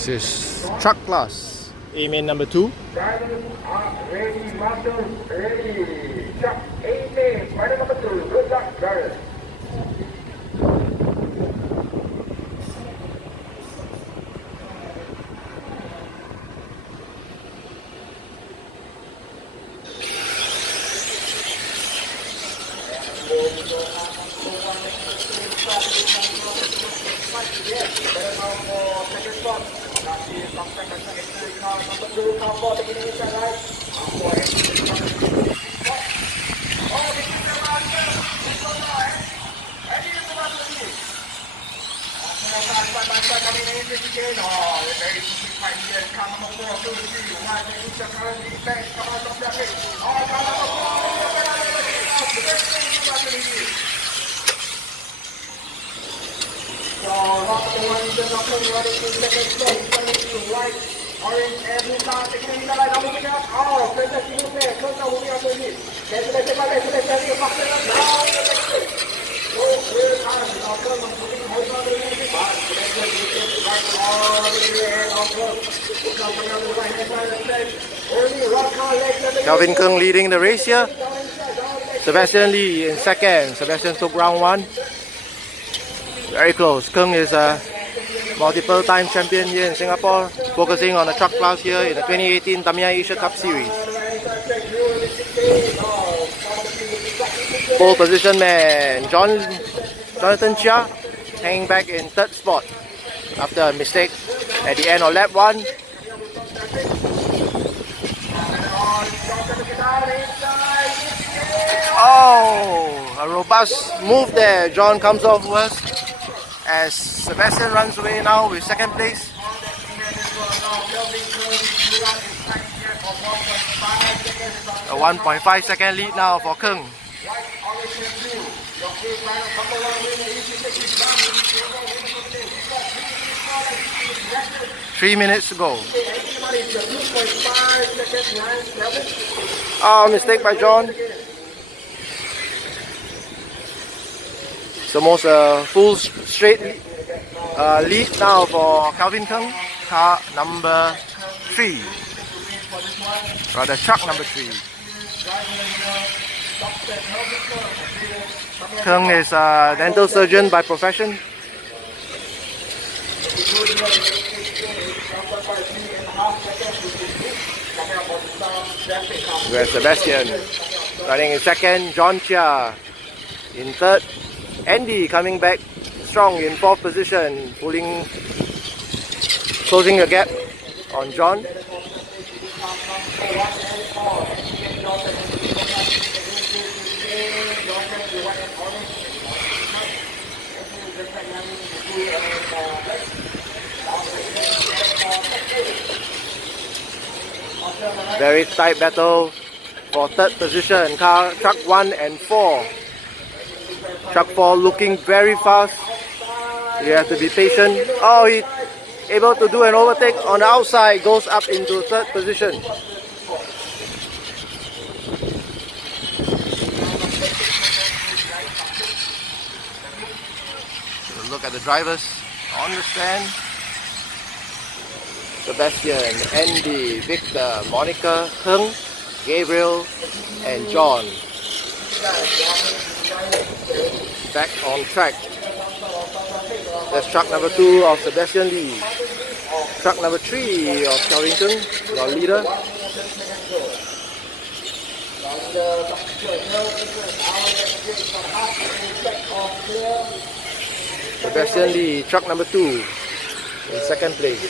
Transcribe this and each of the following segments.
Next is truck class, A main number 2. Drivers are ready, marshals ready. Truck A main, final number 2. Good luck, drivers. Calvin Kung leading the race here. Sebastian Lee in second. Sebastian took round 1. Very close. Kung is a multiple time champion here in Singapore, focusing on the truck class here in the 2018 Tamiya Asia Cup Series. Pole position man Jonathan Chia hanging back in third spot after a mistake at the end of lap 1. Oh, a robust move there. John comes off worst as Sebastian runs away now with second place. A 1.5 second lead now for Kung. 3 minutes to go. Oh, mistake by John. It's almost a full straight lead now for Calvin Kung, car number 3. Rather, truck number 3. Kung is a dental surgeon by profession. Where's Sebastian? Running in second, John Chia in third. Andy coming back strong in fourth position, closing the gap on John. Very tight battle for third position. Truck 1 and 4. Truck 4 looking very fast. You have to be patient. Oh, he able to do an overtake on the outside. Goes up into third position. So look at the drivers on the stand. Sebastian, Andy, Victor, Monica, Hung, Gabriel, and John. Back on track. That's truck number 2 of Sebastian Lee. Truck number 3 of Calvin Kung, your leader. Sebastian Lee, truck number 2, in second place.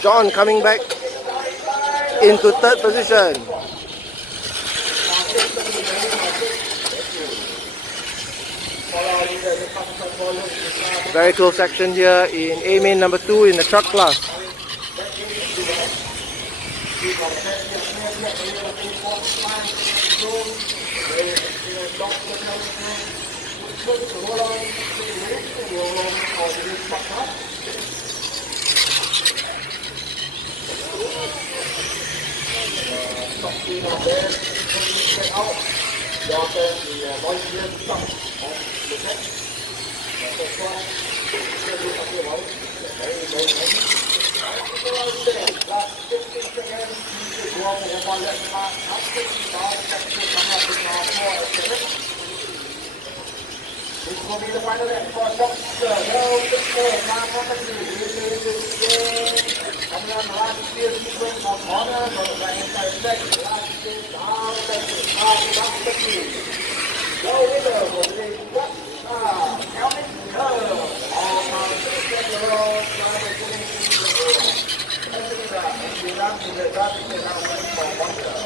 John coming back into third position. Very close action here in A main number 2 in the truck class. This will be the final lap for Dr. Coming on the last gear sequence of honor for the right-hand second. Last gear, down, second, the winner will be Helmet Curve. All cars to the center road, driver putting in the road. And the last is the driving for Wonder.